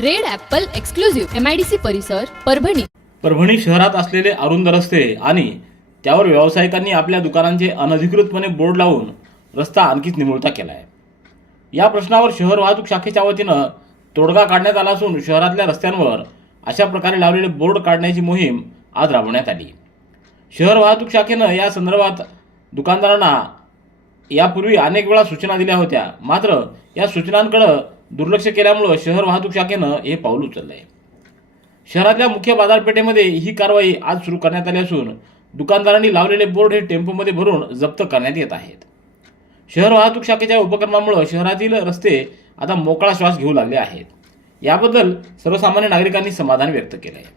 Red apple exclusive MIDC परिसर परभणी. परभणी शहरात असलेले अरुंद रस्ते आणि त्यावर व्यावसायिकांनी आपल्या दुकानांचे अनधिकृतपणे बोर्ड लावून रस्ता आणखीच निमुळता केला आहे या प्रश्नावर शहर वाहतूक शाखेच्या वतीनं तोडगा काढण्यात आला असून शहरातल्या रस्त्यांवर अशा प्रकारे लावलेले बोर्ड काढण्याची मोहीम आज राबवण्यात आली. शहर वाहतूक शाखेनं या संदर्भात दुकानदारांना यापूर्वी अनेक वेळा सूचना दिल्या होत्या. मात्र या सूचनांकडं दुर्लक्ष केल्यामुळं शहर वाहतूक शाखेनं हे पाऊल उचललं आहे शहरातल्या मुख्य बाजारपेठेमध्ये ही कारवाई आज सुरू करण्यात आली असून दुकानदारांनी लावलेले बोर्ड हे टेम्पोमध्ये भरून जप्त करण्यात येत आहेत. शहर वाहतूक शाखेच्या उपक्रमामुळं शहरातील रस्ते आता मोकळा श्वास घेऊ लागले आहेत. याबद्दल सर्वसामान्य नागरिकांनी समाधान व्यक्त केलं आहे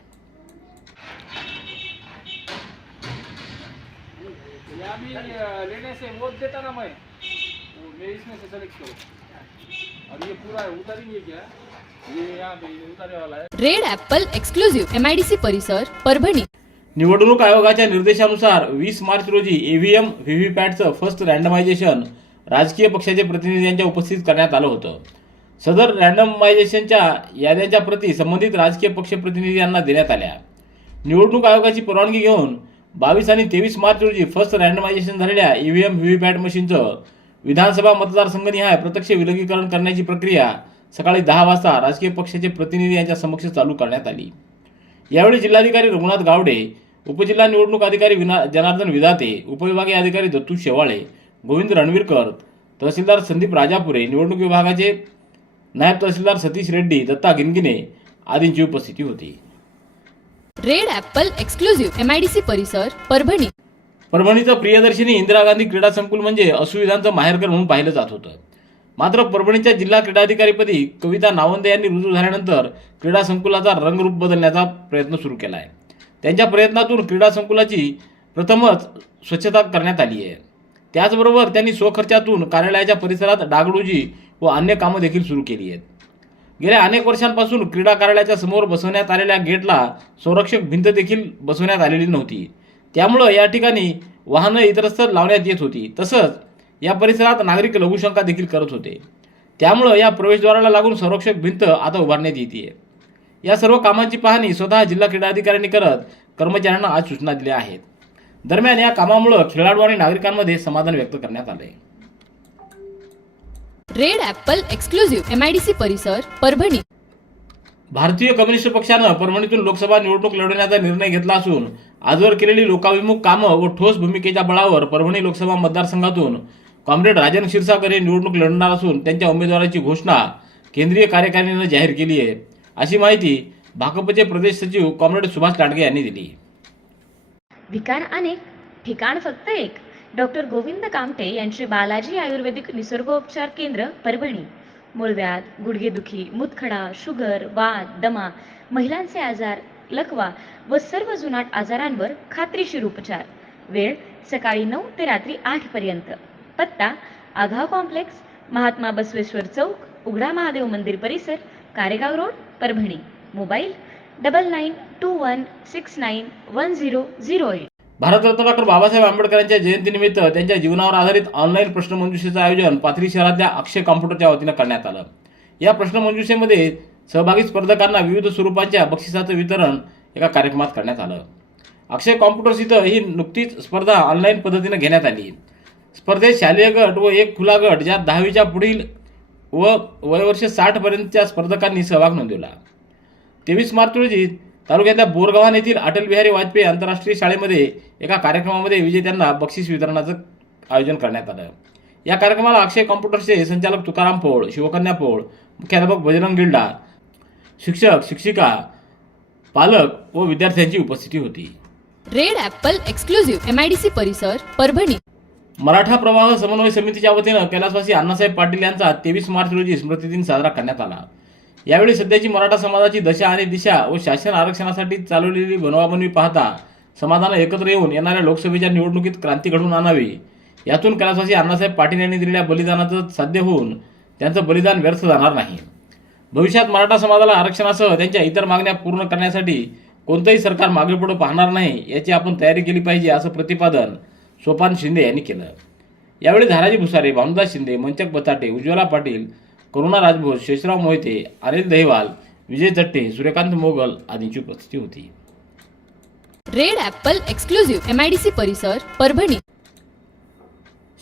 लेने से वो देता ना मैं वो हो, मैं इसमें से सेलेक्ट करूँ. और ये पूरा उतारेंगे क्या? ये यहाँ पे ये उतारे वाला है। रेड ॲपल एक्सक्लुझिव्ह एमआयडीसी परिसर परभणी. निवडणूक आयोगाच्या निर्देशानुसार वीस मार्च रोजी ईव्हीएम व्हीव्हीपॅटचं फर्स्ट रँडमायझेशन राजकीय पक्षाचे प्रतिनिधींच्या उपस्थितीत करण्यात आलं होतं. सदर रँडमायझेशनच्या याद्यांच्या प्रती संबंधित राजकीय पक्ष प्रतिनिधी यांना देण्यात आल्या. निवडणूक आयोगाची परवानगी घेऊन बावीस आणि तेवीस मार्च रोजी फर्स्ट रँडमायझेशन झालेल्या ईव्हीएम व्हीव्हीपॅट मशीनचं विधानसभा मतदारसंघनिहाय प्रत्यक्ष विलगीकरण करण्याची प्रक्रिया सकाळी दहा वाजता राजकीय पक्षाचे प्रतिनिधी यांच्या समक्ष चालू करण्यात आली. यावेळी जिल्हाधिकारी रघुनाथ गावडे उपजिल्हा निवडणूक अधिकारी विना जनार्दन विधाते उपविभागीय अधिकारी दत्तू शेवाळे गोविंद रणवीरकर तहसीलदार संदीप राजापुरे निवडणूक विभागाचे नायब तहसीलदार सतीश रेड्डी दत्ता गिनगिने आदींची उपस्थिती होती. रेड ॲपल एक्सक्लुझिव्ह एमआयडीसी परिसर परभणी. परभणीचं प्रियदर्शनी इंदिरा गांधी क्रीडा संकुल म्हणजे असुविधांचं माहेरकर म्हणून पाहिलं जात होतं. मात्र परभणीच्या जिल्हा क्रीडाधिकारीपदी कविता नावंदे यांनी रुजू झाल्यानंतर क्रीडा संकुलाचा रंगरूप बदलण्याचा प्रयत्न सुरू केला आहे त्यांच्या प्रयत्नातून क्रीडा संकुलाची प्रथमच स्वच्छता करण्यात आली आहे. त्याचबरोबर त्यांनी स्वखर्चातून कार्यालयाच्या परिसरात डागडुजी व अन्य कामं देखील सुरू केली आहेत. गेल्या अनेक वर्षांपासून क्रीडा कार्यालयाच्या समोर बसवण्यात आलेल्या गेटला संरक्षक भिंत देखील बसवण्यात आलेली नव्हती. त्यामुळं या ठिकाणी वाहनं इतरस्तर लावण्यात येत होती. तसंच या परिसरात नागरिक लघुशंका देखील करत होते. त्यामुळं या प्रवेशद्वाराला लागून संरक्षक भिंत आता उभारण्यात येते या सर्व कामांची पाहणी स्वतः जिल्हा क्रीडाधिकाऱ्यांनी करत कर्मचाऱ्यांना आज सूचना दिल्या आहेत. दरम्यान या कामामुळं खेळाडू आणि नागरिकांमध्ये समाधान व्यक्त करण्यात आलं आहे रेड ॲपल एक्सक्लुझिव्ह एमआयडीसी परिसर परभणी. भारतीय कम्युनिस्ट पक्षानं परभणीतून लोकसभा निवडणूक लढवण्याचा निर्णय घेतला असून आजवर केलेली लोकाभिमुख कामं व ठोस भूमिकेच्या बळावर परभणी लोकसभा मतदारसंघातून कॉम्रेड राजन क्षीरसागर हे निवडणूक लढणार असून त्यांच्या उमेदवाराची घोषणा केंद्रीय कार्यकारिणीनं जाहीर केली आहे. अशी माहिती भाकपचे प्रदेश सचिव कॉम्रेड सुभाष लांडगे यांनी दिली. ठिकाण अनेक ठिकाण फक्त एक. डॉक्टर गोविंद कामटे यांचे बालाजी आयुर्वेदिक निसर्गोपचार केंद्र परभणी. मूळव्याध गुडघेदुखी मुतखडा शुगर वात दमा महिलांचे आजार लकवा व सर्व जुनाट आजारांवर खात्रीशीर उपचार. वेळ सकाळी नऊ ते रात्री आठ पर्यंत. पत्ता आघाव कॉम्प्लेक्स महात्मा बसवेश्वर चौक उघडा महादेव मंदिर परिसर Karegaon road Parbhani. Mobile double nine two one six nine one zero zero eight. Bharat Ratna doctor Babasaheb आंबेडकरांच्या जयंतीनिमित्त त्यांच्या जीवनावर आधारित ऑनलाईन प्रश्नमंजुषेचं आयोजन पाथरी शहरातल्या अक्षय कॉम्प्युटरच्या वतीनं करण्यात आलं. या प्रश्नमंजुषेमध्ये सहभागी स्पर्धकांना विविध स्वरूपाच्या बक्षिसाचं वितरण एका कार्यक्रमात करण्यात आलं. अक्षय कॉम्प्युटर्स इथं ही नुकतीच स्पर्धा ऑनलाईन पद्धतीनं घेण्यात आली. स्पर्धेत शालेय गट व एक खुला गट ज्यात दहावीच्या पुढील व वयवर्ष साठपर्यंतच्या स्पर्धकांनी सहभाग नोंदवला. तेवीस मार्च रोजी तालुक्यातल्या बोरगावान येथील अटल बिहारी वाजपेयी आंतरराष्ट्रीय शाळेमध्ये एका कार्यक्रमामध्ये विजेत्यांना बक्षीस वितरणाचं आयोजन करण्यात आलं. या कार्यक्रमाला अक्षय कॉम्प्युटर्सचे संचालक तुकाराम पोळ शिवकन्या पोळ मुख्याध्यापक बजरंग गिल्डा शिक्षक शिक्षिका पालक व विद्यार्थ्यांची उपस्थिती होती. रेड ॲपल एक्सक्लुझिव्ह एमआयडीसी परिसर परभणी. मराठा प्रवाह समन्वय समितीच्या वतीनं कैलासवासी अण्णासाहेब पाटील यांचा तेवीस मार्च रोजी स्मृतिदिन साजरा करण्यात आला. यावेळी सध्याची मराठा समाजाची दशा आणि दिशा व शासन आरक्षणासाठी चालवलेली बनवाबनवी पाहता समाजानं एकत्र येऊन येणाऱ्या लोकसभेच्या निवडणुकीत क्रांती घडवून आणावी. यातून कैलासवासी अण्णासाहेब पाटील यांनी दिलेल्या बलिदानाचं साध्य होऊन त्यांचं बलिदान व्यर्थ जाणार नाही. भविष्यात मराठा समाजाला आरक्षणासह त्यांच्या इतर मागण्या पूर्ण करण्यासाठी कोणतंही सरकार मागे पुढे पाहणार नाही याची आपण तयारी केली पाहिजे असं प्रतिपादन सोपान शिंदे यांनी केलं. यावेळी धाराजी भुसारे भानुदास शिंदे मंचक बचाटे उज्ज्वला पाटील करुणा राजभोज शेषराव मोहिते अनिल दहिवाल विजय चट्टे सूर्यकांत मोगल आदींची उपस्थिती होती. Red apple exclusive M I D C परिसर परभणी.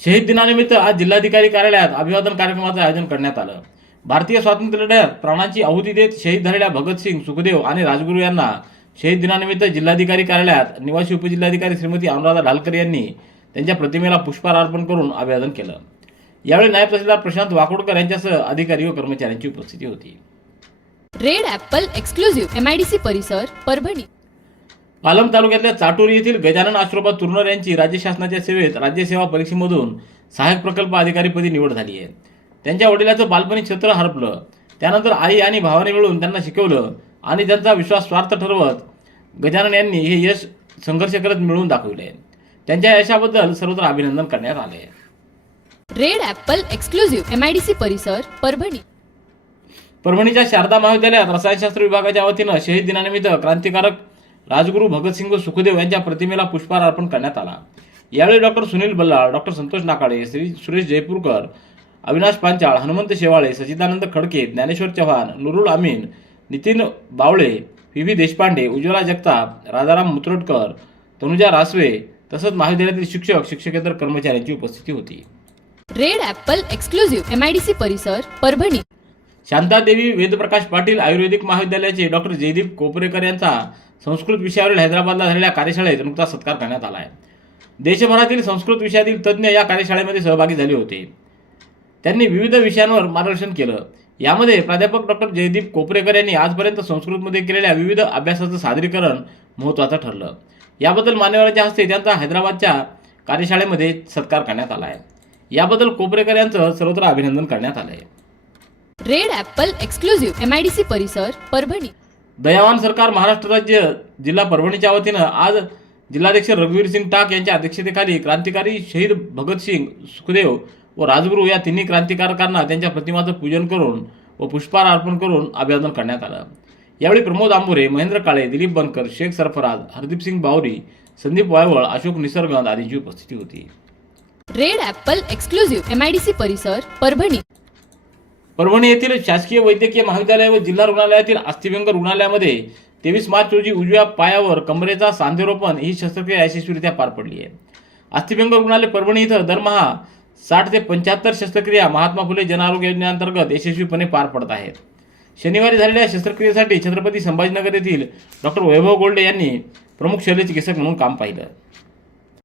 शहीद दिनानिमित्त आज जिल्हाधिकारी कार्यालयात अभिवादन कार्यक्रमाचं आयोजन करण्यात आलं. भारतीय स्वातंत्र्य लढ्यात प्राणांची आहुती देत शहीद झालेल्या भगतसिंग सुखदेव आणि राजगुरू यांना शहीद दिनानिमित्त जिल्हाधिकारी कार्यालयात निवासी उपजिल्हाधिकारी श्रीमती अनुराधा ढालकर यांनी त्यांच्या प्रतिमेला पुष्पहार अर्पण करून अभिवादन केलं. यावेळी नायब तहसीलदार प्रशांत वाकोडकर यांच्यासह अधिकारी व कर्मचाऱ्यांची उपस्थिती होती. Red apple exclusive M I D C परिसर परभणी. पालम तालुक्यातल्या चाटोरी येथील गजानन आश्रोबा तुर्नर यांची राज्य शासनाच्या सेवेत राज्यसेवा परीक्षेमधून सहाय्यक प्रकल्प अधिकारीपदी निवड झाली आहे. त्यांच्या वडिलाचं बालपणी क्षेत्र हरपलं. त्यानंतर आई आणि भावाने मिळून त्यांना शिकवलं आणि त्यांचा विश्वास स्वार्थ ठरवत गजानन यांनी हे यश संघर्ष करत मिळवून दाखवले. त्यांच्या यशाबद्दल सर्वत्र अभिनंदन करण्यात आले red apple exclusive M I D C परिसर परभणी. परभणीच्या शारदा महाविद्यालयात रसायनशास्त्र विभागाच्या वतीनं शहीद दिनानिमित्त क्रांतिकारक राजगुरू भगतसिंग सुखदेव यांच्या प्रतिमेला पुष्पहार अर्पण करण्यात आला. यावेळी doctor Sunil Ballal doctor Santosh Nakale Shri Suresh Jaipurkar Avinash Panchal Hanumant Shewale Sachidanand Khadke Dnyaneshwar Chavan Nurul Amin Nitin Bawale V V Deshpande Ujjwala Jagtap Rajaram Mutratkar Tanuja Rasve तसंच महाविद्यालयातील शिक्षक शिक्षकेतर कर्मचाऱ्यांची उपस्थिती होती. Red apple exclusive M I D C परिसर परभणी. शांतादेवी वेदप्रकाश पाटील आयुर्वेदिक महाविद्यालयाचे doctor Jaydeep कोपरेकर यांचा संस्कृत विषयावरील हैदराबादला झालेल्या कार्यशाळेत नुकता सत्कार करण्यात आला आहे. देशभरातील संस्कृत विषयातील तज्ज्ञ या कार्यशाळेमध्ये सहभागी झाले होते. त्यांनी विविध विषयांवर मार्गदर्शन केलं. यामध्ये प्राध्यापक डॉक्टर जयदीप कोपरेकर यांनी आजपर्यंत संस्कृतमध्ये केलेल्या विविध अभ्यासाचं सादरीकरण महत्त्वाचं ठरलं. याबद्दल मान्यवरांच्या हस्ते त्यांचा हैदराबादच्या कार्यशाळेमध्ये सत्कार करण्यात आला आहे. याबद्दल कोपरेकर यांचं सर्वत्र अभिनंदन करण्यात आलं आहे red apple exclusive M I D C परिसर परभणी. दयावान सरकार महाराष्ट्र राज्य जिल्हा परभणीच्या वतीनं आज जिल्हाध्यक्ष रघुवीर सिंग टाक यांच्या अध्यक्षतेखाली क्रांतिकारी शहीद भगतसिंग सुखदेव व राजगुरू या तिन्ही क्रांतिकारकांना त्यांच्या प्रतिमाचं पूजन करून व पुष्पहार अर्पण करून अभिवादन करण्यात आलं. यावेळी प्रमोद आंबुरे महेंद्र काळे दिलीप बनकर शेख सरफराज हरदीप सिंग बावरी संदीप वायवळ अशोक निसर्गंद आदींची उपस्थिती होती. Red apple exclusive M I D C परिसर परभणी. परभणी येथील शासकीय वैद्यकीय महाविद्यालय व जिल्हा रुग्णालयातील अस्थिव्यंग रुग्णालयामध्ये तेवीस मार्च रोजी उजव्या पायावर कमरेचा सांधेरोपण ही शस्त्रक्रिया यशस्वीरित्या पार पडली आहे. अस्थिव्यंग रुग्णालय परभणी इथं दरमहा साठ ते पंच्याहत्तर शस्त्रक्रिया महात्मा फुले जनआरोग्य योजनेअंतर्गत यशस्वीपणे पार पडत आहेत. शनिवारी झालेल्या शस्त्रक्रियेसाठी छत्रपती संभाजीनगर येथील डॉक्टर वैभव गोल्डे यांनी प्रमुख शल्यचिकित्सक म्हणून काम पाहिलं.